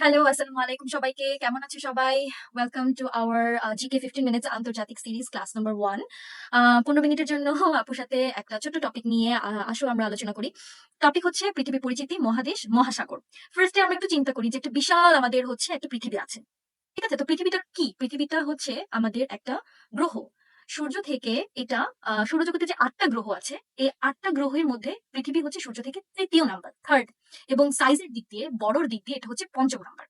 Hello আসসালামু আলাইকুম সবাইকে। কেমন আছে সবাই? Welcome to our GK fifteen minutes আন্তর্জাতিক সিরিজ ক্লাস নম্বর ওয়ান পনেরো মিনিটের জন্য আপুর সাথে একটা ছোট্ট টপিক নিয়ে আসো, আমরা আলোচনা করি। টপিক হচ্ছে পৃথিবী পরিচিতি, মহাদেশ, মহাসাগর। ফার্স্টে আমরা একটু চিন্তা করি যে একটা বিশাল আমাদের হচ্ছে একটা পৃথিবী আছে। ঠিক আছে? তো পৃথিবীটা কি? পৃথিবীটা হচ্ছে আমাদের একটা গ্রহ। সূর্য থেকে এটা সৌরজগতে যে আটটা গ্রহ আছে, এই আটটা গ্রহের মধ্যে পৃথিবী হচ্ছে সূর্য থেকে তৃতীয় নাম্বার থার্ড এবং সাইজের দিক দিয়ে, বড়র দিক দিয়ে এটা হচ্ছে পঞ্চম নাম্বার।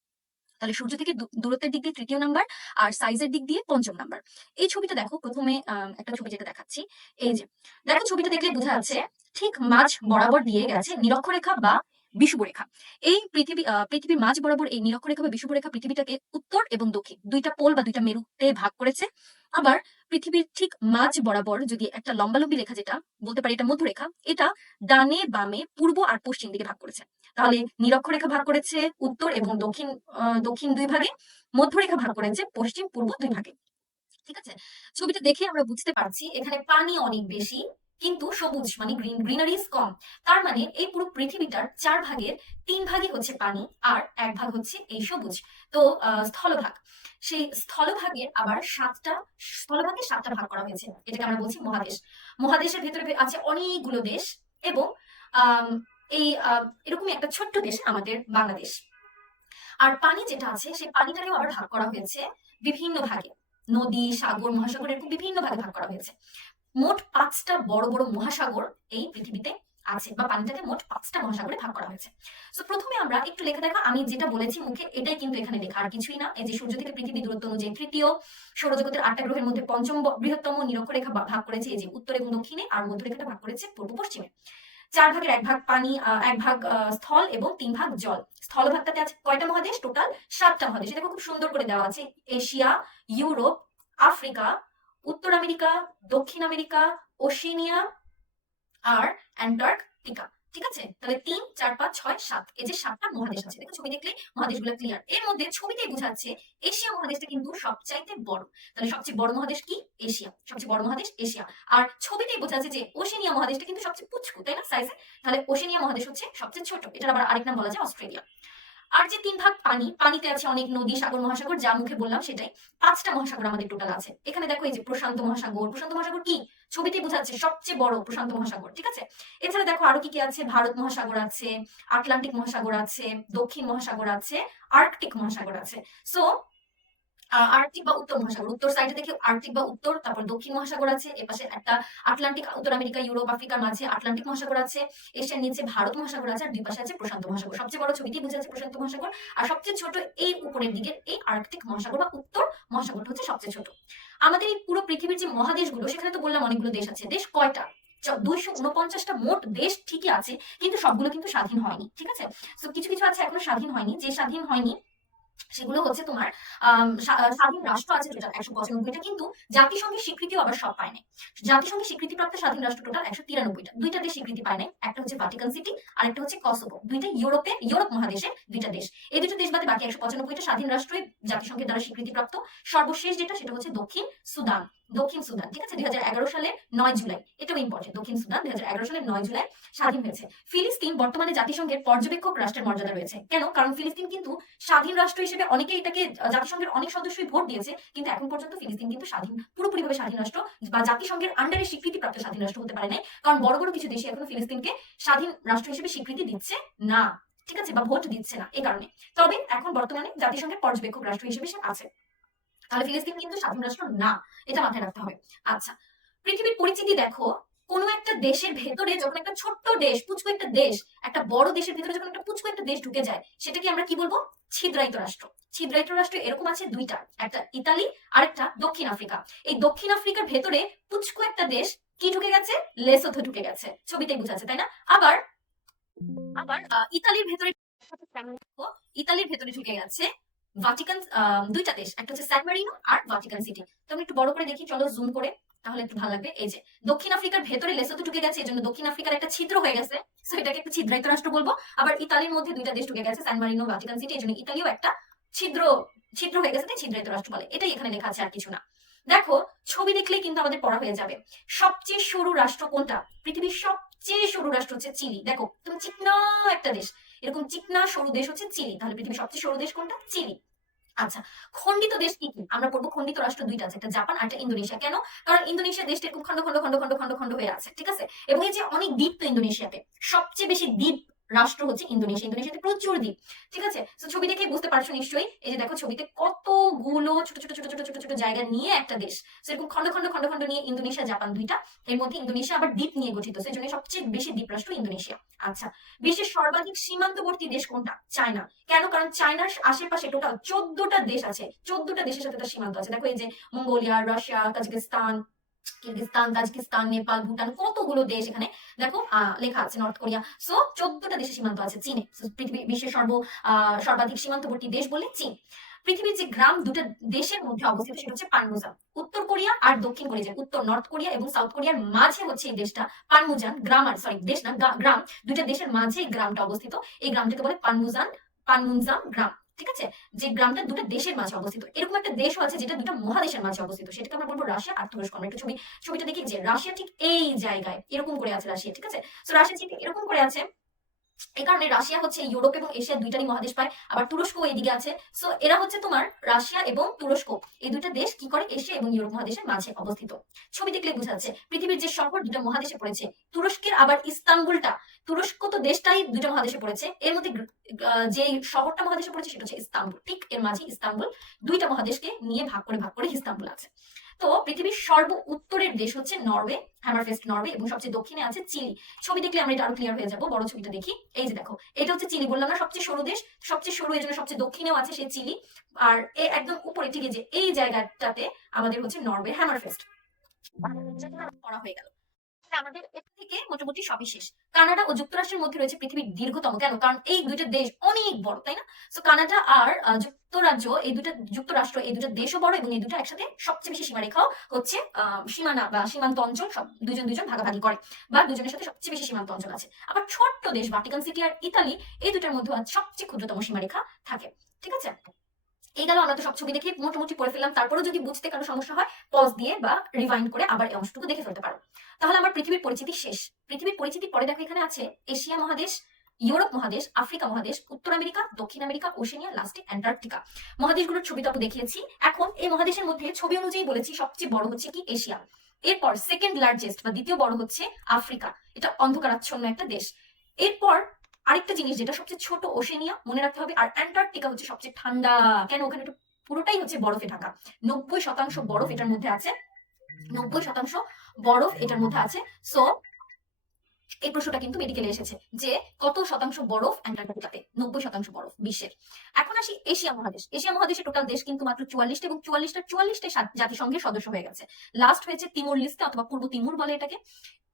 তাহলে সূর্য থেকে দূরত্বের দিক দিয়ে তৃতীয় নাম্বার, আর সাইজের দিক দিয়ে পঞ্চম নাম্বার। এই ছবিটা দেখো, প্রথমে একটা ছবি যেটা দেখাচ্ছি। এই যে, দেখো ছবিটা দেখলে বোঝা যাচ্ছে, ঠিক মাঝ বরাবর দিয়ে গেছে নিরক্ষরেখা বা বিষুবরেখা। এই পৃথিবী পৃথিবীর মাঝ বরাবর এই নিরক্ষরেখা বা বিষুবরেখা পৃথিবীটাকে উত্তর এবং দক্ষিণ দুইটা পোল বা দুইটা মেরুতে ভাগ করেছে। আবার পৃথিবীর ঠিক মাঝ বরাবর যদি একটা লম্বালম্বি রেখা যেটা, বলতে পারি এটা মধ্যরেখা, এটা ডানে বামে পূর্ব আর পশ্চিম দিকে ভাগ করেছে। তাহলে নিরক্ষরেখা ভাগ করেছে উত্তর এবং দক্ষিণ দক্ষিণ দুই ভাগে, মধ্যরেখা ভাগ করেছে পশ্চিম, পূর্ব দুই ভাগে। ঠিক আছে? ছবিটা দেখে আমরা বুঝতে পারছি এখানে পানি অনেক বেশি। কিন্তু সবুজ মানে গ্রিন গ্রিনারিজ কম। তার মানে এই পুরো পৃথিবীটার চার ভাগের তিন ভাগই হচ্ছে পানি আর এক ভাগ হচ্ছে এই সবুজ। তো স্থলভাগ। সেই স্থলভাগের আবার সাতটা, স্থলভাগে সাতটা ভাগ করা হয়েছে। এটাকে আমরা বলছি মহাদেশ। মহাদেশের ভেতরে আছে অনেকগুলো দেশ এবং এই এরকমই একটা ছোট্ট দেশ আমাদের বাংলাদেশ। আর পানি যেটা আছে, সেই পানিটাকেও আবার ভাগ করা হয়েছে বিভিন্ন ভাগে। নদী, সাগর, মহাসাগর, এরকম বিভিন্ন ভাগে ভাগ করা হয়েছে। মোট পাঁচটা বড় বড় মহাসাগর এই পৃথিবীতে আছে বা পানিটাকে মোট পাঁচটা মহাসাগরে ভাগ করা হয়েছে। তো প্রথমে আমরা একটু লেখা দেখা, আমি যেটা বলেছি মুখে, এটাই কিন্তু এখানে লেখা, আর কিছুই না। এই যে সূর্য থেকে পৃথিবী দূরত্ব অনুযায়ী তৃতীয়, সৌরজগতের আটটা গ্রহের মধ্যে পঞ্চম বৃহত্তম নিরক্ষরেখা ভাগ করেছে এই যে উত্তর এবং দক্ষিণে, আর মধ্যরেখাটা ভাগ করেছে পূর্ব পশ্চিমে। চার ভাগের এক ভাগ পানি এক ভাগ স্থল এবং তিন ভাগ জল। স্থল ভাগটাতে আছে কয়টা মহাদেশ? টোটাল সাতটা মহাদেশ। এটা খুব সুন্দর করে দেওয়া আছে, এশিয়া, ইউরোপ, আফ্রিকা উত্তর আমেরিকা, দক্ষিণ আমেরিকা, ওশেনিয়া আর অ্যান্টার্কটিকা। ঠিক আছে? তাহলে তিন, চার, পাঁচ, ছয়, সাত। এই যে সাতটা মহাদেশ আছে, দেখো ছবি দেখলে মহাদেশগুলো ক্লিয়ার এর মধ্যে ছবিতেই বোঝাচ্ছে এশিয়া মহাদেশটা কিন্তু সবচাইতে বড়। তাহলে সবচেয়ে বড় মহাদেশ কি? এশিয়া। সবচেয়ে বড় মহাদেশ এশিয়া। আর ছবিতেই বোঝা যাচ্ছে যে ওশেনিয়া মহাদেশটা কিন্তু সবচেয়ে পুচকু, তাই না সাইজে তাহলে ওশেনিয়া মহাদেশ হচ্ছে সবচেয়ে ছোট। এটার আবার আরেক নাম বলা যায় অস্ট্রেলিয়া। আর যে তিন ভাগ পানি, পানিতে আছে অনেক নদী, সাগর, মহাসাগর, যা মুখে বললাম সেটাই। পাঁচটা মহাসাগর আমাদের টোটাল আছে। এখানে দেখো এই যে প্রশান্ত মহাসাগর। প্রশান্ত মহাসাগর কি? ছবিতে বোঝাচ্ছে সবচেয়ে বড় প্রশান্ত মহাসাগর, ঠিক আছে? এছাড়া দেখো আরও কি কি আছে? ভারত মহাসাগর আছে, আটলান্টিক মহাসাগর আছে, দক্ষিণ মহাসাগর আছে, আর্কটিক মহাসাগর আছে। সো আর্কটিক বা উত্তর মহাসাগর। উত্তর সাইডে দেখে আর্কটিক বা উত্তর, তারপর দক্ষিণ মহাসাগর আছে, এপাশে একটা আটলান্টিক, উত্তর আমেরিকা, ইউরোপ, আফ্রিকার মাঝে আটলান্টিক মহাসাগর আছে, এশিয়ার নিচে ভারত মহাসাগর আছে, আর দুই পাশে আছে প্রশান্ত মহাসাগর। সবচেয়ে বড় ছবিটি বোঝা যাচ্ছে প্রশান্ত মহাসাগর, আর সবচেয়ে ছোট এই উপরের দিকের এই আর্কটিক মহাসাগর বা উত্তর মহাসাগরটা হচ্ছে সবচেয়ে ছোট। আমাদের এই পুরো পৃথিবীর যে মহাদেশগুলো, সেখানে তো বললাম অনেকগুলো দেশ আছে, দেশ কয়টা? দুইশো উনপঞ্চাশটা মোট দেশ ঠিকই আছে, কিন্তু সবগুলো কিন্তু স্বাধীন হয়নি, ঠিক আছে? তো কিছু কিছু আছে এখনও স্বাধীন হয়নি, যে স্বাধীন হয়নি সেগুলো হচ্ছে তোমার স্বাধীন রাষ্ট্র আছে টোটাল একশো পঁচানব্বইটা, কিন্তু জাতিসংঘের স্বীকৃতিও আবার সব পায় নাই। জাতিসংঘের স্বীকৃতিপ্রাপ্ত স্বাধীন রাষ্ট্র টোটাল একশো তিরানব্বইটা। দুইটা দেশ স্বীকৃতি পায় নাই, একটা হচ্ছে ভাটিকান সিটি আর একটা হচ্ছে কসোভো দুইটা ইউরোপে, ইউরোপ মহাদেশে দুইটা দেশ। এই দুটো দেশ বাদে বাকি একশো পঁচানব্বইটা স্বাধীন রাষ্ট্রই জাতিসংঘের দ্বারা স্বীকৃতিপ্রাপ্ত। সর্বশেষ যেটা, সেটা হচ্ছে দক্ষিণ সুদান। দক্ষিণ সুদান, ঠিক আছে? দুই সালের নয় জুলাই, এটাও ইম্পর্টেন্ট দক্ষিণ সুদান, দুই সালের নয় জুলাই স্বাধীন হয়েছে। ফিলিস্তিন বর্তমানে জাতিসংঘের পর্যবেক্ষক রাষ্ট্রের মর্যাদা রয়েছে। কেন? কারণ ফিলিস্তিন কিন্তু স্বাধীন রাষ্ট্র হিসেবে অনেকে এটাকে জাতিসংঘের অনেক সদস্যই ভোট দিয়েছে, কিন্তু এখন পর্যন্ত ফিলিস্তিন কিন্তু স্বাধীন, পুরোপুরিভাবে স্বাধীন রাষ্ট্র বা জাতিসংঘের আন্ডারে স্বীকৃতিপ্রাপ্ত স্বাধীন রাষ্ট্র হতে পারে নাই। কারণ বড় বড় কিছু দেশে এখনও ফিলিস্তিনকে স্বাধীন রাষ্ট্র হিসেবে স্বীকৃতি দিচ্ছে না, ঠিক আছে? বা ভোট দিচ্ছে না এই কারণে। তবে এখন বর্তমানে জাতিসংঘের পর্যবেক্ষক রাষ্ট্র হিসেবে সে আছে। তাহলে ফিলিস্তিন কিন্তু স্বাধীন রাষ্ট্র না, এটা মাথায় রাখতে হবে। আচ্ছা পৃথিবীর পরিচিতি দেখো, কোনো একটা দেশের ভেতরে যখন একটা ছোট্ট দেশ, পুচকু একটা দেশ, একটা বড় দেশের ভিতরে যখন একটা পুচকু একটা দেশ ঢুকে যায়, সেটাকে আমরা কি বলব? ছিদ্রায়িত রাষ্ট্র। ছিদ্রায়িত রাষ্ট্র এরকম আছে দুইটা, একটা ইতালি আর একটা দক্ষিণ আফ্রিকা। এই দক্ষিণ আফ্রিকার ভেতরে পুচকু একটা দেশ কি ঢুকে গেছে? লেসোথো ঢুকে গেছে। ছবিতে বুঝাচ্ছে তাই না? আবার আবার ইতালির ভেতরে ইতালির ভেতরে ঢুকে গেছে ভাটিকান দুইটা দেশ, একটা হচ্ছে স্যান মারিনো আর ভাটিকান সিটি তো আমি একটু বড় করে দেখি, চলো জুম করে, তাহলে একটু ভালো লাগবে। এই যে, দক্ষিণ আফ্রিকার ভেতরে লেসোথো ঢুকে গেছে এই জন্য দক্ষিণ আফ্রিকার একটা ছিদ্র হয়ে গেছে। সো এটাকে একটা ছিদ্রায়িত রাষ্ট্র বলব। আবার ইতালির মধ্যে দুইটা দেশ ঢুকে গেছে স্যান মারিনো ভাটিকান সিটি এজন্য ইতালিও একটা ছিদ্র ছিদ্র হয়ে গেছে, তাই ছিদ্রায়িত রাষ্ট্র বলে। এটাই এখানে লেখা আছে আর কিছু না। দেখো, ছবি দেখলেই কিন্তু আমাদের পড়া হয়ে যাবে। সবচেয়ে সরু রাষ্ট্র কোনটা? পৃথিবীর সবচেয়ে সরু রাষ্ট্র হচ্ছে চিলি। দেখো, তুমি চিকনা একটা দেশ। এরকম চিকনা সরু দেশ হচ্ছে চিলি। তাহলে পৃথিবীর সবচেয়ে সরু দেশ কোনটা? চিলি। আচ্ছা খণ্ডিত দেশ কি কি? আমরা পড়ব খণ্ডিত রাষ্ট্র দুইটা আছে, একটা জাপান আর ইন্দোনেশিয়া। কেন? কারণ ইন্দোনেশিয়া দেশটা এরকম খন্ড খন্ড খন্ড খন্ড খন্ড খন্ড হয়ে আছে, ঠিক আছে? এবং এই যে অনেক দ্বীপ তো ইন্দোনেশিয়াতে, সবচেয়ে বেশি দ্বীপ রাষ্ট্র হচ্ছে ইন্দোনেশিয়া। ইন্দোনেশিয়াতে প্রচুর দ্বীপ, ঠিক আছে? তো ছবি দেখে বুঝতে পারছ নিশ্চয়ই? এই যে দেখো ছবিতে কতগুলো ছোট ছোট ছোট ছোট ছোট ছোট জায়গা নিয়ে একটা দেশ। সেরকম খন্ড খন্ড খন্ড খন্ড নিয়ে ইন্দোনেশিয়া, জাপান দুইটা। এর মধ্যে ইন্দোনেশিয়া আবার দ্বীপ নিয়ে গঠিত। সেই জন্য সবচেয়ে বেশি দ্বীপ রাষ্ট্র ইন্দোনেশিয়া। আচ্ছা বিশ্বের সর্বাধিক সীমান্তবর্তী দেশ কোনটা? চায়না। কেন? কারণ চায়নার আশেপাশে টোটাল চোদ্দটা দেশ আছে। চোদ্দটা দেশের সাথে তার সীমান্ত আছে। দেখো এই যে Mongolia, Russia Kazakhstan Kyrgyzstan Tajikistan, Nepal, Bhutan, কতগুলো দেশ এখানে দেখো লেখা আছে নর্থ কোরিয়া সো চোদ্দটা দেশের সীমান্ত আছে, চীনে। পৃথিবী বিশ্বের সর্ব সর্বাধিক সীমান্তবর্তী দেশ বলে চীন। পৃথিবীর যে গ্রাম দুটো দেশের মধ্যে অবস্থিত, সেটা হচ্ছে পানমুজান। উত্তর কোরিয়া আর দক্ষিণ কোরিয়া উত্তর নর্থ কোরিয়া এবং সাউথ কোরিয়ার মাঝে হচ্ছে এই দেশটা, পানমুজান গ্রাম আর সরি দেশ না গ্রাম। দুইটা দেশের মাঝে এই গ্রামটা অবস্থিত। এই গ্রামটাকে বলে পানমুজান পানমুনজাম গ্রাম। ঠিক আছে? যে গ্রামটা দুটো দেশের মাঝে অবস্থিত। এরকম একটা দেশও আছে যেটা দুটো মহাদেশের মাঝে অবস্থিত। সেটাকে আমরা বলব রাশিয়া। আর তুরস্ক আমরা একটু ছবি, ছবিটা দেখি যে রাশিয়া ঠিক এই জায়গায়, এরকম করে আছে রাশিয়া, ঠিক আছে? তো রাশিয়া ঠিক এরকম করে আছে এই কারণে রাশিয়া হচ্ছে ইউরোপ এবং এশিয়া দুইটারই মহাদেশ পায় আবার তুরস্ক এদিকে আছে। সো এরা হচ্ছে তোমার রাশিয়া এবং তুরস্ক। এই দুইটা দেশ কি করে? এশিয়া এবং ইউরোপ মহাদেশের মাঝে অবস্থিত। ছবি দেখলে বোঝা যাচ্ছে, পৃথিবীর যে শহর দুটো মহাদেশে পড়েছে, তুরস্কের আবার ইস্তাম্বুলটা। তুরস্ক তো দেশটাই দুটো মহাদেশে পড়েছে। এর মধ্যে যে শহরটা মহাদেশে পড়েছে, সেটা হচ্ছে ইস্তাম্বুল। ঠিক এর মাঝে ইস্তাম্বুল দুইটা মহাদেশকে নিয়ে ভাগ করে ভাগ করে ইস্তাম্বুল আছে। তো পৃথিবীর সর্ব উত্তরের দেশ হচ্ছে নরওয়ে হ্যামারফেস্ট নরওয়ে এবং সবচেয়ে দক্ষিণে আছে চিলি। ছবি দেখলে আমরা এটা আরও ক্লিয়ার হয়ে যাব, বড় ছবিটা দেখি। এই যে দেখো, এটা হচ্ছে চিলি, বললাম না, সবচেয়ে সরু দেশ, সবচেয়ে সরু এই জন্য সবচেয়ে দক্ষিণেও আছে সেই চিলি। আর একদম উপরে, ঠিক যে, এই জায়গাটাতে আমাদের হচ্ছে নরওয়ে হ্যামারফেস্ট করা হয়ে গেল। আমাদের থেকে মোটামুটি সবই শেষ। কানাডা ও যুক্তরাষ্ট্রের মধ্যে রয়েছে পৃথিবীর দীর্ঘতম কেন? কারণ এই দুইটা দেশ অনেক বড়, তাই না? তো কানাডা আর যুক্তরাজ্য, এই দুটো যুক্তরাষ্ট্র, এই দুটো দেশও বড় এবং এই দুটো একসাথে সবচেয়ে বেশি সীমারেখাও হচ্ছে সীমানা বা সীমান্ত অঞ্চল, সব দুজন দুজন ভাগাভাগি করে বা দুজনের সাথে সবচেয়ে বেশি সীমান্ত অঞ্চল আছে। আবার ছোট্ট দেশ, ভাটিকান সিটি আর ইতালি, এই দুটার মধ্যে সবচেয়ে ক্ষুদ্রতম সীমারেখা থাকে। ঠিক আছে? এই গেল আমরা তো সব ছবি দেখে মোটামুটি পড়ে ফেললাম। তারপরেও যদি বুঝতে কারও সমস্যা হয় পজ দিয়ে বা রিভাইন্ড করে আবার এই অংশটুকু দেখে ফেলতে পারো। তাহলে আমার পৃথিবীর পরিচিতি শেষ। পৃথিবীর পরিচিতি পরে দেখো এখানে আছে, এশিয়া মহাদেশ, ইউরোপ মহাদেশ, আফ্রিকা মহাদেশ, উত্তর আমেরিকা, দক্ষিণ আমেরিকা, ওশেনিয়া, লাস্টে অ্যান্টার্কটিকা। মহাদেশগুলোর ছবি তো দেখিয়েছি। এখন এই মহাদেশের মধ্যে ছবি অনুযায়ী বলেছি, সবচেয়ে বড় হচ্ছে কি এশিয়া। এরপর সেকেন্ড লার্জেস্ট বা দ্বিতীয় বড় হচ্ছে আফ্রিকা। এটা অন্ধকারাচ্ছন্ন একটা দেশ। এরপর আরেকটা জিনিস যেটা সবচেয়ে ছোট ওশেনিয়া, মনে রাখতে হবে, আর অ্যান্টার্কটিকা হচ্ছে সবচেয়ে ঠান্ডা, কেন ওখানে পুরোটাই হচ্ছে বরফে ঢাকা। নব্বই শতাংশ বরফ এটার মধ্যে আছে, নব্বই শতাংশ বরফ এটার মধ্যে আছে। সো এই প্রশ্নটা কিন্তু মেডিকেলে এসেছে যে কত শতাংশ বরফ অ্যান্টার্কটিকাতে? নব্বই শতাংশ বরফ বিশ্বের। এখন আসি এশিয়া মহাদেশ। এশিয়া মহাদেশের টোটাল দেশ কিন্তু মাত্র চুয়াল্লিশটা এবং চুয়াল্লিশটা চুয়াল্লিশটা জাতিসংঘের সদস্য হয়ে গেছে। লাস্ট হয়েছে তিমুর লিস্টে অথবা পূর্ব তিমুর বলে এটাকে।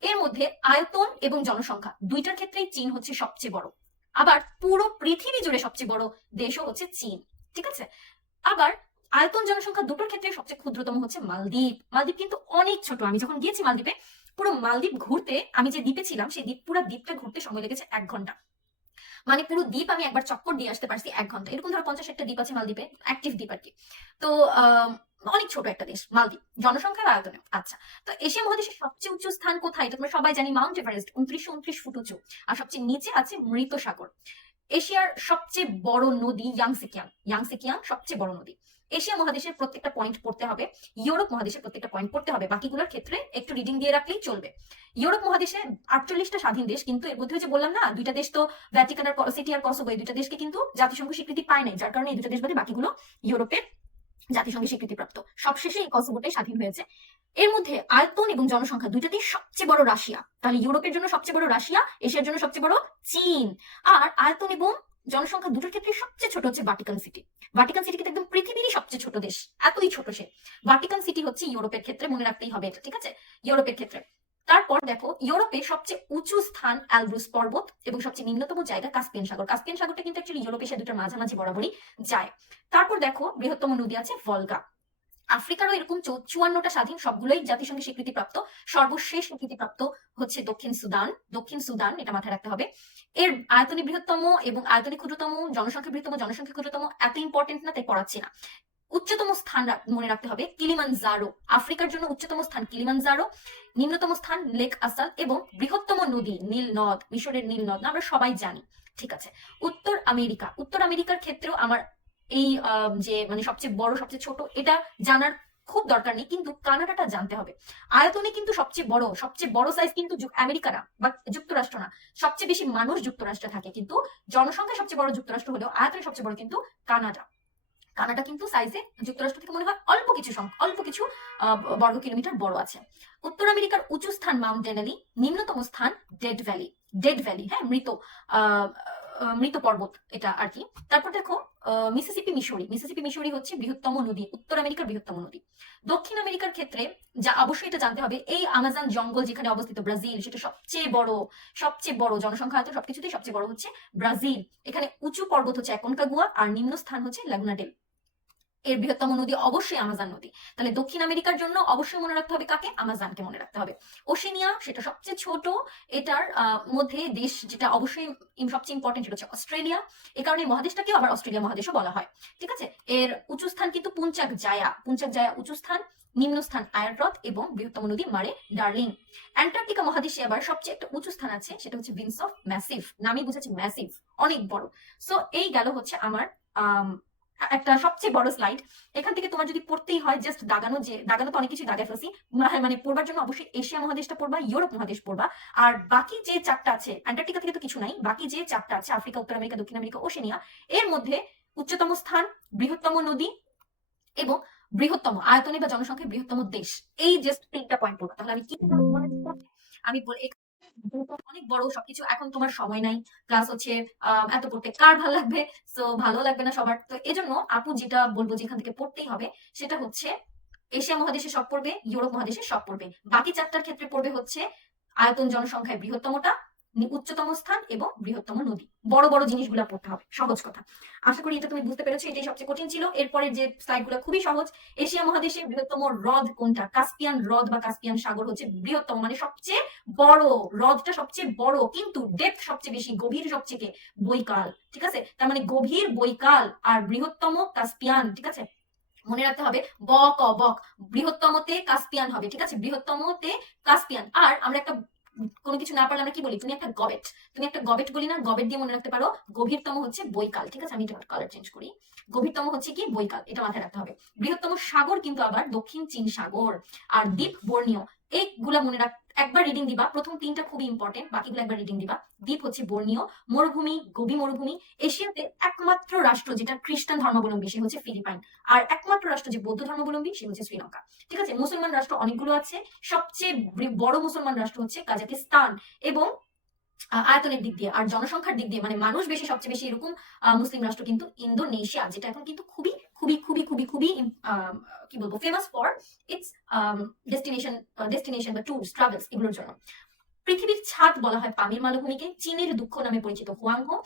এর মধ্যে আয়তন এবং জনসংখ্যা দুইটার ক্ষেত্রেই চীন হচ্ছে সবচেয়ে বড়। আবার পুরো পৃথিবী জুড়ে সবচেয়ে বড় দেশও হচ্ছে চীন, ঠিক আছে? আবার আয়তন জনসংখ্যা দুটোর ক্ষেত্রে সবচেয়ে ক্ষুদ্রতম হচ্ছে মালদ্বীপ। মালদ্বীপ কিন্তু অনেক ছোট। আমি যখন গিয়েছি মালদ্বীপে, পুরো মালদ্বীপ ঘুরতে আমি যে দ্বীপে ছিলাম, সেই দ্বীপ, পুরো দ্বীপটা ঘুরতে সময় লেগেছে এক ঘণ্টা। মানে পুরো দ্বীপ আমি একবার চক্কর দিয়ে আসতে পারছি এক ঘণ্টা। এরকম ধরো পঞ্চাশ একটা দ্বীপ আছে মালদ্বীপে অ্যাক্টিভ দ্বীপ আর কি। তো অনেক ছোট একটা দেশ, মালদ্বীপ। জনসংখ্যার আয়তনে। আচ্ছা তো এশিয়া মহাদেশের সবচেয়ে উঁচু স্থান কোথায়? তোমরা সবাই জানি, মাউন্ট এভারেস্ট, উনত্রিশশো উনত্রিশ ফুট উঁচু। আর সবচেয়ে নিচে আছে মৃত সাগর এশিয়ার সবচেয়ে বড় নদী ইয়াংসিকিয়াং। ইয়াংসিকিয়াং সবচেয়ে বড় নদী। এশিয়া মহাদেশের প্রত্যেকটা পয়েন্ট পড়তে হবে। ইউরোপ মহাদেশের প্রত্যেকটা পয়েন্ট পড়তে হবে। বাকিগুলোর ক্ষেত্রে একটু রিডিং দিয়ে রাখলেই চলবে। ইউরোপ মহাদেশে আটচল্লিশটা স্বাধীন দেশ, কিন্তু এর মধ্যে যে বললাম না, দুইটা দেশ তো ভ্যাটিকান আর সিটি আর কসোভো এই দুইটা দেশকে কিন্তু জাতিসংঘ স্বীকৃতি পায় নাই। যার কারণে এই দুটো দেশ বাদে বাকিগুলো ইউরোপের জাতিসংঘের স্বীকৃতিপ্রাপ্ত। সবশেষে এই কসোভোটাই স্বাধীন হয়েছে। এর মধ্যে আয়তন এবং জনসংখ্যা দুইটাতেই সবচেয়ে বড় রাশিয়া। তাহলে ইউরোপের জন্য সবচেয়ে বড় রাশিয়া, এশিয়ার জন্য সবচেয়ে বড় চীন। আর আয়তন এবং জনসংখ্যা দুটোর ক্ষেত্রে সবচেয়ে ছোট হচ্ছে ভাটিকান সিটি। ভাটিকান সিটি কিন্তু একদম পৃথিবীরই সবচেয়ে ছোট দেশ। এতই ছোট সে। ভাটিকান সিটি হচ্ছে ইউরোপের ক্ষেত্রে মনে রাখতেই হবে এটা, ঠিক আছে? ইউরোপের ক্ষেত্রে। তারপর দেখো, ইউরোপে সবচেয়ে উঁচু স্থান অ্যালব্রুস পর্বত এবং সবচেয়ে নিম্নতম জায়গা কাস্পিয়ান সাগর। কাস্পিয়ান সাগরটা কিন্তু অ্যাকচুয়ালি ইউরোপ এশিয়া দুটোর মাঝামাঝি বরাবরই যায়। তারপর দেখো, বৃহত্তম নদী আছে ভলগা। আফ্রিকারও এরকম চুয়ান্নটা স্বাধীন সবগুলোই জাতিসংঘের স্বীকৃতিপ্রাপ্ত। সর্বশেষ স্বীকৃতিপ্রাপ্ত হচ্ছে দক্ষিণ সুদান। দক্ষিণ সুদান, এটা মাথায় রাখতে হবে। এর আয়তনে বৃহত্তম এবং আয়তনে ক্ষুদ্রতম, জনসংখ্যা বৃহত্তম, জনসংখ্যা ক্ষুদ্রতম, এত ইম্পর্টেন্ট না তাই পড়াচ্ছি না। উচ্চতম স্থান মনে রাখতে হবে, কিলিমানজারো। আফ্রিকার জন্য উচ্চতম স্থান কিলিমানজারো, নিম্নতম স্থান লেক আসাল এবং বৃহত্তম নদী নীল নদ, মিশরের নীল নদ, আমরা সবাই জানি, ঠিক আছে? উত্তর আমেরিকা, উত্তর আমেরিকার ক্ষেত্রেও আমার এই যে মানে সবচেয়ে বড়, সবচেয়ে ছোট, এটা জানার খুব দরকার নেই, কিন্তু কানাডাটা জানতে হবে। আয়তনে কিন্তু সবচেয়ে বড় সবচেয়ে বড় সাইজ কিন্তু আমেরিকা না বা যুক্তরাষ্ট্র না। সবচেয়ে বেশি মানুষ যুক্তরাষ্ট্রে থাকে, কিন্তু জনসংখ্যা সবচেয়ে বড় যুক্তরাষ্ট্র হলেও আয়তনে সবচেয়ে বড় কিন্তু কানাডা। কানাডা কিন্তু সাইজে যুক্তরাষ্ট্র থেকে মনে হয় অল্প কিছু অল্প কিছু বর্গ কিলোমিটার বড় আছে। উত্তর আমেরিকার উঁচু স্থান মাউন্ট ডেনালি নিম্নতম স্থান ডেড ভ্যালি ডেড ভ্যালি হ্যাঁ মৃত মৃত পর্বত এটা আর কি। তারপর দেখো মিসিসিপি মিশরি মিসিসিপি মিশরি হচ্ছে বৃহত্তম নদী, উত্তর আমেরিকার বৃহত্তম নদী। দক্ষিণ আমেরিকার ক্ষেত্রে যা অবশ্যই এটা জানতে হবে, এই আমাজন জঙ্গল যেখানে অবস্থিত ব্রাজিল, সেটা সবচেয়ে বড় সবচেয়ে বড় জনসংখ্যা আছে, সবকিছুতেই সবচেয়ে বড় হচ্ছে ব্রাজিল। এখানে উঁচু পর্বত হচ্ছে অ্যাকনকাগুয়া আর নিম্ন স্থান হচ্ছে লাগুনা ডেল এর বৃহত্তম নদী অবশ্যই আমাজন নদী। তাহলে দক্ষিণ আমেরিকার জন্য অবশ্যই মনে রাখতে হবে কাকে? আমাজানকে মনে রাখতে হবে। ওশেনিয়া সেটা সবচেয়ে ছোট এটার মধ্যে দেশ যেটা অবশ্যই সবচেয়ে ইম্পর্টেন্ট সেটা হচ্ছে অস্ট্রেলিয়া। এ কারণে এই মহাদেশটাকেও আবার অস্ট্রেলিয়া মহাদেশও বলা হয়। ঠিক আছে? এর উঁচু স্থান কিন্তু পুঞ্চাক জায়া। পুঞ্চাক জায়া উঁচু স্থান নিম্ন স্থান আয়ারহ্রদ এবং বৃহত্তম নদী মারে ডার্লিং। অ্যান্টার্কটিকা মহাদেশে আবার সবচেয়ে একটা উঁচু স্থান আছে সেটা হচ্ছে ভিন্স অফ ম্যাসিভ। নামই বুঝাচ্ছে ম্যাসিভ। অনেক বড়। সো এই গেল হচ্ছে আমার আম, একটা সবচেয়ে বড় স্লাইড এখান থেকে তোমার যদি পড়তেই হয় জাস্ট দাগানো যে দাগানো তো অনেক কিছু দাগায় ফেলছি। মানে পড়বার জন্য অবশ্যই এশিয়া মহাদেশটা পড়বা, ইউরোপ মহাদেশ পড়বা। আর বাকি যে চারটা আছে, অ্যান্টার্কটিকা থেকে তো কিছু নাই, বাকি যে চারটা আছে, আফ্রিকা, উত্তর আমেরিকা, দক্ষিণ আমেরিকা, ওশেনিয়া, এর মধ্যে উচ্চতম স্থান বৃহত্তম নদী এবং বৃহত্তম আয়তনে বা জনসংখ্যায় বৃহত্তম দেশ। এই জাস্ট তিনটা পয়েন্ট পড়বা। তাহলে আমি কি আমি অনেক বড় সবকিছু। এখন তোমার সময় নাই। প্লাস হচ্ছে এত পড়তে কার ভালো লাগবে? তো ভালো লাগবে না সবার। তো এজন্য আপু যেটা বলব যেখান থেকে পড়তেই হবে, সেটা হচ্ছে এশিয়া মহাদেশে সব পড়বে, ইউরোপ মহাদেশে সব পড়বে। বাকি চারটার ক্ষেত্রে পড়বে হচ্ছে আয়তন জনসংখ্যায় বৃহত্তমটা উচ্চতম স্থান এবং বৃহত্তম নদী। বড় বড় জিনিসগুলো পড়তে হবে, সহজ কথা। আশা করি এটা তুমি বুঝতে পেরেছ, এটাই সবচেয়ে কঠিন ছিল। এরপরে যে স্লাইডগুলো খুবই সহজ, এশিয়া মহাদেশে বৃহত্তম হ্রদ কোনটা? কাস্পিয়ান হ্রদ বা কাস্পিয়ান সাগর হচ্ছে বৃহত্তম মানে সবচেয়ে বড়, হ্রদটা সবচেয়ে বড়, কিন্তু ডেপথ সবচেয়ে বেশি, গভীর সবচেয়ে বৈকাল, ঠিক আছে? তার মানে গভীর বৈকাল আর বৃহত্তম কাস্পিয়ান, ঠিক আছে? মনে রাখতে হবে ব ক বক বৃহত্তমতে কাস্পিয়ান হবে, ঠিক আছে? বৃহত্তমতে কাস্পিয়ান। আর আমরা একটা কোনো কিছু না পারলে আমরা কি বলি? তুমি একটা গবেট। তুমি একটা গবেট বলি না? গবেট দিয়ে মনে রাখতে পারো, গভীরতম হচ্ছে বৈকাল। ঠিক আছে? আমি একটু কালার চেঞ্জ করি। গভীরতম হচ্ছে কি? বৈকাল। এটা মাথায় রাখতে হবে। বৃহত্তম সাগর কিন্তু আবার দক্ষিণ চীন সাগর আর দ্বীপ বর্ণীয়। এইগুলা মনে রাখ একবার রিডিং দিবা। প্রথম তিনটা খুবই ইম্পর্টেন্ট বাকিগুলো একবার রিডিং দিবা। দ্বীপ হচ্ছে বর্ণীয়, মরুভূমি, গভীর মরুভূমি। এশিয়াতে একমাত্র রাষ্ট্র যেটা খ্রিস্টান ধর্মাবলম্বী, সে হচ্ছে ফিলিপাইন। আর একমাত্র রাষ্ট্র যে বৌদ্ধ ধর্মাবলম্বী, সে হচ্ছে শ্রীলঙ্কা। ঠিক আছে? মুসলমান রাষ্ট্র অনেকগুলো আছে। সবচেয়ে বড় মুসলমান রাষ্ট্র হচ্ছে কাজাকিস্তান। এবং আয়তনের দিক দিয়ে আর জনসংখ্যার দিক দিয়ে মানে মানুষ বেশি, সবচেয়ে বেশি এরকম মুসলিম রাষ্ট্র কিন্তু ইন্দোনেশিয়া, যেটা এখন কিন্তু খুবই খুবই খুবই খুবই খুবই কি বলব famous for its destination destination বা ট্যুরস ট্রাভেলস এগুলোর জন্য। পৃথিবীর ছাদ বলা হয় পামির মালভূমিকে, চীনের দুঃখ নামে পরিচিত হুয়াংহো।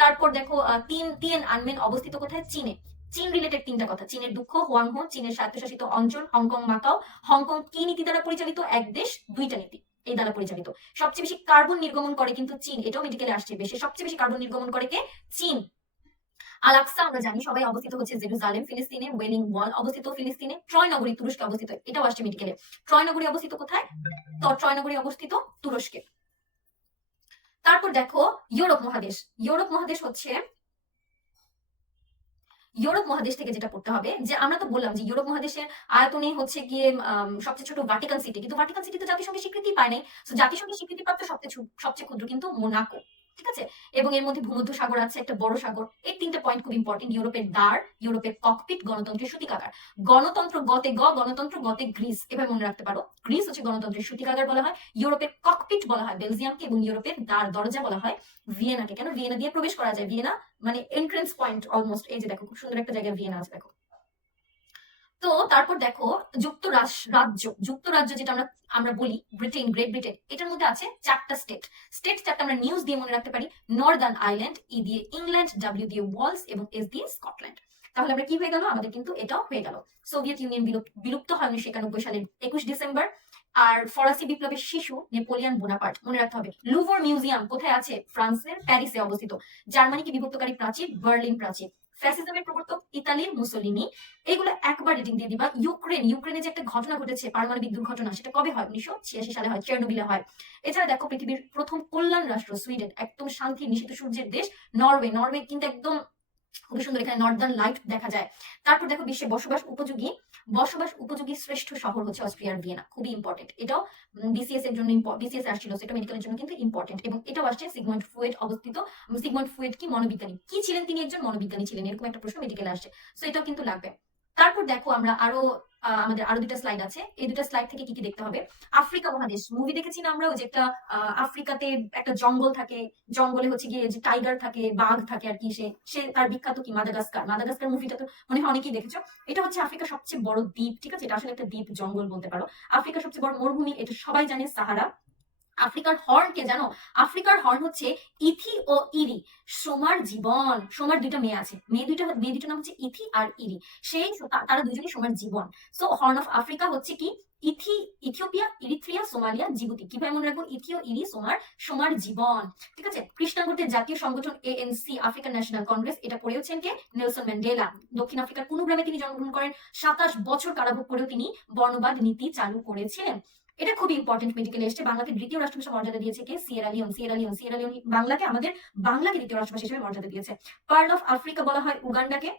তারপর দেখো তিন তিন আনমেন অবস্থিত কোথায়? চীনে। চীন রিলেটেড তিনটা কথা, চীনের দুঃখ, হুয়াংহো, চীনের স্বায়ত্তশাসিত অঞ্চল, হংকং, মাকাও। হংকং কি নীতি দ্বারা পরিচালিত? এক দেশ, দুইটা নীতি। এই দ্বারা পরিচালিত। সবচেয়ে বেশি কার্বন নির্গমন করে কিন্তু চীন, এটাও মেডিকেলে আসছে বেশি। সবচেয়ে বেশি কার্বন নির্গমন করে কে? চীন। আলাক্সা, আমরা জানি, সবাই অবস্থিত হচ্ছে জেরুজালেম, ফিলিস্তিনে ওয়েলিং ওয়াল অবস্থিত ফিলিস্তিনে ট্রয় নগরী তুরস্কে অবস্থিত, এটাও আসছে মেডিকেলে ট্রয় নগরী অবস্থিত কোথায়? তো ট্রয় নগরী অবস্থিত তুরস্কে। তারপর দেখো, ইউরোপ মহাদেশ। ইউরোপ মহাদেশ হচ্ছে ইউরোপ মহাদেশ থেকে যেটা পড়তে হবে, যে আমরা তো বললাম যে ইউরোপ মহাদেশের আয়তনে হচ্ছে গিয়ে সবচেয়ে ছোট ভাটিকান সিটি কিন্তু ভাটিকান সিটি তো জাতিসংঘের স্বীকৃতি পায় নাই। তো জাতিসংঘের স্বীকৃতিপ্রাপ্ত সবচেয়ে সবচেয়ে ক্ষুদ্র কিন্তু মোনাকো ঠিক আছে? এবং এর মধ্যে ভূমধ্য সাগর আছে, একটা বড় সাগর। এই তিনটা পয়েন্ট খুব ইম্পর্টেন্ট ইউরোপের দ্বার, ইউরোপের ককপিট গণতন্ত্রের সূতিকাগার। গণতন্ত্র গতে গ, গণতন্ত্র গতে গ্রিস। এভাবে মনে রাখতে পারো, গ্রিস হচ্ছে গণতন্ত্রের সূতিকাগার বলা হয়, ইউরোপের ককপিট বলা হয়, বেলজিয়ামকে এবং ইউরোপের দ্বার, দরজা বলা হয়, ভিয়েনাকে। কেন? ভিয়েনা দিয়ে প্রবেশ করা যায়। ভিয়েনা মানে এন্ট্রেন্স পয়েন্ট অলমোস্ট এই যে দেখো, খুব সুন্দর একটা জায়গায় ভিয়েনা আছে, দেখো। তো তারপর দেখো যুক্তরাষ্ট্র রাজ্য, যুক্তরাজ্য যেটা আমরা আমরা বলি, ব্রিটেন, গ্রেট ব্রিটেন, এটার মধ্যে আছে চারটা স্টেট স্টেট চারটা আমরা নিউজ দিয়ে মনে রাখতে পারি নর্দার্ন আইল্যান্ড ই দিয়ে ইংল্যান্ড ডাব্লিউ দিয়ে ওয়ালস এবং এস দিয়ে স্কটল্যান্ড তাহলে আমরা কি হয়ে গেল? আমাদের কিন্তু এটাও হয়ে গেল। সোভিয়েত ইউনিয়ন বিলুপ্ত হয় উনিশশো একানব্বই সালের একুশ ডিসেম্বর। আর ফরাসি বিপ্লবের শিশু নেপোলিয়ান বোনাপার্ট, মনে রাখতে হবে। লুভর মিউজিয়াম কোথায় আছে? ফ্রান্সের প্যারিসে অবস্থিত। জার্মানিকে বিভক্তকারী প্রাচীর বার্লিন প্রাচীর। ফ্যাসিজমের প্রবর্তক ইতালির মুসলিনি, এগুলো একবার রেটিং দিয়ে দিবা। ইউক্রেন, ইউক্রেনে যে একটা ঘটনা ঘটেছে, পারমাণবিক দুর্ঘটনা, সেটা কবে হয়? উনিশশো ছিয়াশি সালে হয়, চেরনোবিলে হয়। এছাড়া দেখো পৃথিবীর প্রথম কল্যাণ রাষ্ট্র সুইডেন, একদম শান্তি নিষিদ্ধ সূর্যের দেশ, নরওয়ে। নরওয়ে কিন্তু একদম খুবই সুন্দর এখানে নর্দার্ন লাইট দেখা যায়। তারপর দেখো বিশ্বে বসবাস উপযোগী বসবাস উপযোগী শ্রেষ্ঠ শহর হচ্ছে অস্ট্রিয়ার ভিয়েনা, খুবই ইম্পর্টেন্ট এটাও বিসিএস এর জন্য বিসিএস আসছিল, সেটা মেডিকেলের জন্য কিন্তু ইম্পর্টেন্ট এবং এটাও আসছে সিগমন্ড ফুয়েট অবস্থিত সিগমন্ড ফুয়েট কি মনোবিজ্ঞানী? কি ছিলেন তিনি একজন মনোবিজ্ঞানী ছিলেন? এরকম একটা প্রশ্ন মেডিকেলে আসছে। সো এটাও কিন্তু লাগবে। তারপর দেখো আমরা আরও আমাদের আরও দুটা স্লাইড আছে। এই দুটা স্লাইড থেকে কি কি দেখতে হবে? আফ্রিকা মহাদেশ। মুভি দেখেছি না আমরা? ওই যে একটা আফ্রিকাতে একটা জঙ্গল থাকে। জঙ্গলে হচ্ছে গিয়ে যে টাইগার থাকে, বাঘ থাকে আর কি। সে সে তার বিখ্যাত কি? মাদাগাস্কার মাদাগাস্কার মুভিটা তো মনে হয় অনেকেই দেখেছ। এটা হচ্ছে আফ্রিকার সবচেয়ে বড় দ্বীপ, ঠিক আছে? এটা আসলে একটা দ্বীপ জঙ্গল বলতে পারো। আফ্রিকার সবচেয়ে বড় মরুভূমি এটা সবাই জানে, সাহারা। আফ্রিকার হর্ন কে জানো? আফ্রিকার হর্ন হচ্ছে ইথি ও ইরি, সোমার জীবন। সোমার দুইটা মেয়ে আছে। মেয়ে দুইটা মেয়ে দুইটা নাম হচ্ছে ইথি আর ইরি। সেই তারা দুজনই সোমার জীবন। সো হর্ন অফ আফ্রিকা হচ্ছে কি? ইথি ইথিওপিয়া, ইরিথ্রিয়া, সোমালিয়া, জিবুতি। কীভাবে মনে রাখব? ইথিও, ইরি, সোমার সোমার জীবন। ঠিক আছে? খ্রিস্টানগণের জাতীয় সংগঠন এএনসি আফ্রিকান ন্যাশনাল কংগ্রেস এটা করেওছেন কে? Nelson Mandela. দক্ষিণ আফ্রিকার কোন গ্রামে তিনি জন্মগ্রহণ করেন। সাতাশ বছর কারাভোগ করেও তিনি বর্ণবাদ নীতি চালু করেছিলেন। এটা খুবই ইম্পর্টেন্ট মেডিকেলে এসছে। বাংলাকে দ্বিতীয় রাষ্ট্রভাষা মর্যাদা দিয়েছে কে? Sierra Leone Sierra Leone Sierra Leone বাংলাকে আমাদের, বাংলাকে দ্বিতীয় রাষ্ট্রভাষা হিসেবে মর্যাদা দিয়েছে। পার্ল অফ আফ্রিকা বলা হয় উগান্ডাকে।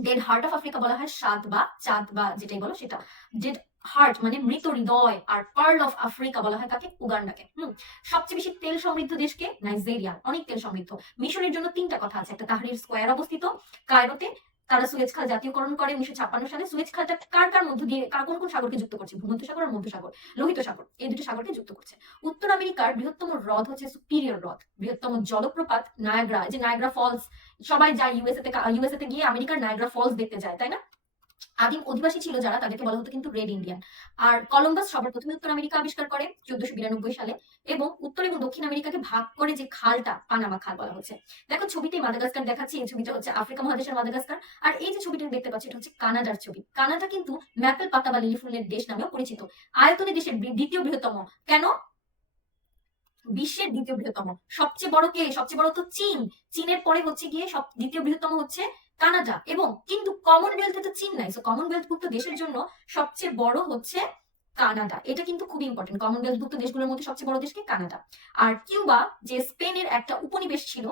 ডেড হার্ট অফ আফ্রিকা বলা হয় সাত বা, চাঁদ বা যেটাই বলো সেটা। ডেড হার্ট মানে মৃত হৃদয়। আর পার্ল অফ আফ্রিকা বলা হয় কাকে? উগান্ডাকে। হুম। সবচেয়ে বেশি তেল সমৃদ্ধ দেশকে নাইজেরিয়া অনেক তেল সমৃদ্ধ। মিশরের জন্য তিনটা কথা আছে। একটা তাহরির স্কোয়ার অবস্থিত। কায়রোতে তারা সুয়েজ খাল জাতীয়করণ করে উনিশশো ছাপ্পান্ন সালে। সুয়েজ খালটা কার কার মধ্য দিয়ে, কার কোন কোন সাগরকে যুক্ত করছে? ভূমধ্য সাগর আর মধ্য সাগর, লোহিত সাগর। এই দুটো সাগরকে যুক্ত করছে। উত্তর আমেরিকার বৃহত্তম হ্রদ হচ্ছে সুপিরিয়র হ্রদ, বৃহত্তম জলপ্রপাত নায়াগ্রা। যে নায়াগ্রা ফলস, সবাই যায় ইউএসএ তে ইউএসএ তে গিয়ে আমেরিকার নায়াগ্রা ফলস দেখতে যায়, তাই না? আদিম অধিবাসী ছিল যারা তাদেরকে বলা হতো কিন্তু রেড ইন্ডিয়ান। আর কলম্বাস সবার প্রথমে উত্তর আমেরিকা আবিষ্কার করে চোদ্দশো বিরানব্বই সালে এবং উত্তর এবং দক্ষিণ আমেরিকাকে ভাগ করে যে খালটা পানামা খাল বলা হচ্ছে। দেখো ছবিতে মাদাগাস্কার দেখাচ্ছি, এই ছবিটা হচ্ছে আফ্রিকা মহাদেশের মাদাগাস্কার। আর এই যে ছবিটা দেখতে পাচ্ছি, এটা হচ্ছে কানাডার ছবি। কানাডা কিন্তু ম্যাপেল পাতা বা লিলি দেশ নামেও পরিচিত। আয়তনে দেশের দ্বিতীয় বৃহত্তম। কেন? বিশ্বের দ্বিতীয় বৃহত্তম। সবচেয়ে বড় কে? সবচেয়ে বড় তো চীন। চীনের পরে হচ্ছে গিয়ে সব দ্বিতীয় বৃহত্তম হচ্ছে কানাডা এবং কিন্তু কমনওয়েলথে তো চীন নাই। সো কমনওয়েলথ ভুক্ত দেশের জন্য সবচেয়ে বড় হচ্ছে কানাডা এটা কিন্তু খুব ইম্পর্টেন্ট কমনওয়েলথ ভুক্ত দেশগুলোর মধ্যে সবচেয়ে বড় দেশকে কানাডা আর কিউবা, যে স্পেনের একটা উপনিবেশ ছিল,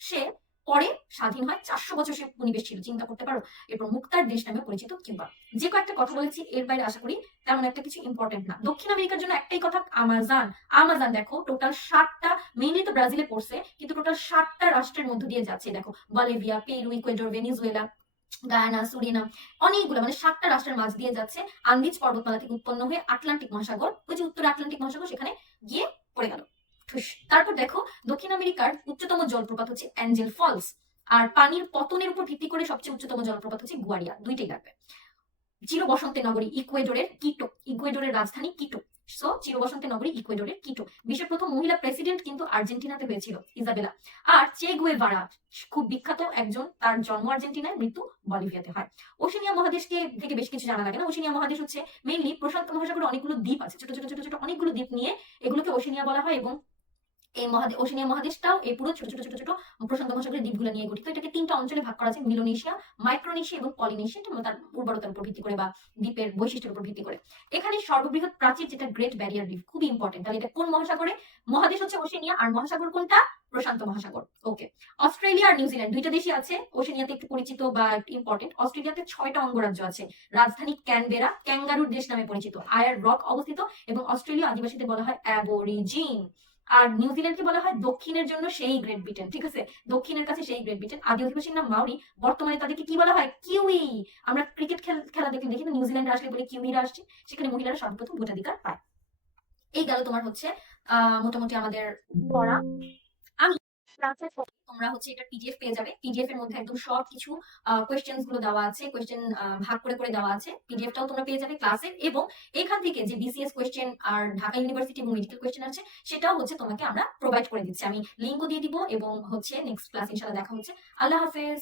সে পরে স্বাধীন হয় চারশো বছর সে উপনিবেশ ছিল। চিন্তা করতে পারো, এরপর মুক্তার দেশ নামে পরিচিত কিউবা। যে কয়েকটা কথা বলেছি, এর বাইরে আশা করি তেমন একটা কিছু ইম্পর্টেন্ট না। দক্ষিণ আমেরিকার জন্য একটাই কথা, আমাজন। আমাজন দেখো টোটাল ষাটটা মেইনলি তো ব্রাজিলে পড়ছে, কিন্তু টোটাল ষাটটা রাষ্ট্রের মধ্য দিয়ে যাচ্ছে। দেখো, Bolivia, Peru, Ecuador, Venezuela, Guyana Suriname অনেকগুলো মানে সাতটা রাষ্ট্রের মাঝ দিয়ে যাচ্ছে। আন্দিজ পর্বতমালা থেকে উৎপন্ন হয়ে আটলান্টিক মহাসাগর, ওই যে উত্তর আটলান্টিক মহাসাগর, সেখানে গিয়ে পড়ে গেল। তারপর দেখো, দক্ষিণ আমেরিকার উচ্চতম জলপ্রপাত হচ্ছে অ্যাঞ্জেল ফলস, আর পানির পতনের উপর ভিত্তি করে সবচেয়ে উচ্চতম জলপ্রপাত হচ্ছে গুয়ারিয়া, দুইটাই লাগবে। চির বসন্তের নগরী ইকুয়েডরের কিটো, ইকুয়েডরের রাজধানী কিটো। সো চির বসন্তের নগরী ইকুয়েডরের কিটো। বিশ্বের প্রথম মহিলা প্রেসিডেন্ট কিন্তু আর্জেন্টিনাতে হয়েছিল, ইজাবেলা। আর চে গুয়েভারা, খুব বিখ্যাত একজন, তার জন্ম আর্জেন্টিনায়, মৃত্যু বলিভিয়াতে হয়। ওশেনিয়া মহাদেশকে থেকে বেশ কিছু জানা লাগে না। ওশেনিয়া মহাদেশ হচ্ছে মেইনলি প্রশান্ত মহাসাগরে অনেকগুলো দ্বীপ আছে। ছোট ছোট ছোট ছোট, অনেকগুলো দ্বীপ নিয়ে এগুলোকে ওশেনিয়া বলা হয় এবং এই মহাদেশ ওশেনিয়া মহাদেশটাও এই পুরো ছোট ছোট ছোট ছোট প্রশান্ত মহাসাগরের দ্বীপগুলো নিয়ে গঠিত। এটাকে তিনটা অঞ্চলে ভাগ করা আছে মিলোনেশিয়া, মাইক্রোনেশিয়া এবং পলিনেশিয়া। তার উর্বরতার উপর ভিত্তি করে বা দ্বীপের বৈশিষ্ট্যের উপর ভিত্তি করে। এখানে সর্ববৃহৎ প্রাচীর যেটা গ্রেট ব্যারিয়ার রিফ ইম্পর্টেন্ট তাহলে এটা কোন মহাসাগরে? মহাদেশ হচ্ছে আর মহাসাগর কোনটা? প্রশান্ত মহাসাগর। ওকে অস্ট্রেলিয়া আর নিউজিল্যান্ড, দুইটা দেশই আছে ওশেনিয়াতে একটু পরিচিত বা ইম্পর্টেন্ট অস্ট্রেলিয়াতে ছয়টা অঙ্গরাজ্য আছে, রাজধানী ক্যানবেরা, ক্যাঙ্গারুর দেশ নামে পরিচিত, আয়ার রক অবস্থিত, এবং অস্ট্রেলীয় আদিবাসীদের বলা হয় অ্যাবোরিজিন আর নিউজিল্যান্ডকে বলা হয় দক্ষিণের জন্য সেই গ্রেট ব্রিটেন ঠিক আছে? দক্ষিণের কাছে সেই গ্রেট ব্রিটেন আদি অধিবাসীর নাম মাউরি বর্তমানে তাদেরকে কি বলা হয়? কিউই। আমরা ক্রিকেট খেলা দেখলে দেখি নিউজিল্যান্ড আসলে বলে কিউইরা আসছে, সেখানে মহিলারা সর্বপ্রথম ভোটাধিকার পায়। এই গেল তোমার হচ্ছে, আহ, মোটামুটি আমাদের পড়া তোমরা হচ্ছে এটা পিডিএফ পেয়ে যাবে। পিডিএফ এর মধ্যে একদম শর্ট কিছু কোয়েশ্চেনগুলো দেওয়া আছে কোয়েশ্চেন ভাগ করে করে দেওয়া আছে। পিডিএফটাও তোমরা পেয়ে যাবে ক্লাসের এবং এখান থেকে যে বিসিএস কোয়েশ্চেন আর ঢাকা ইউনিভার্সিটি এবং মেডিকেল কোয়েশ্চেন আছে, সেটাও হচ্ছে তোমাকে আমরা প্রোভাইড করে দিচ্ছি। আমি লিঙ্কও দিয়ে দিব এবং হচ্ছে নেক্সট ক্লাস ইনশাআল্লাহ দেখা হচ্ছে। আল্লাহ হাফেজ।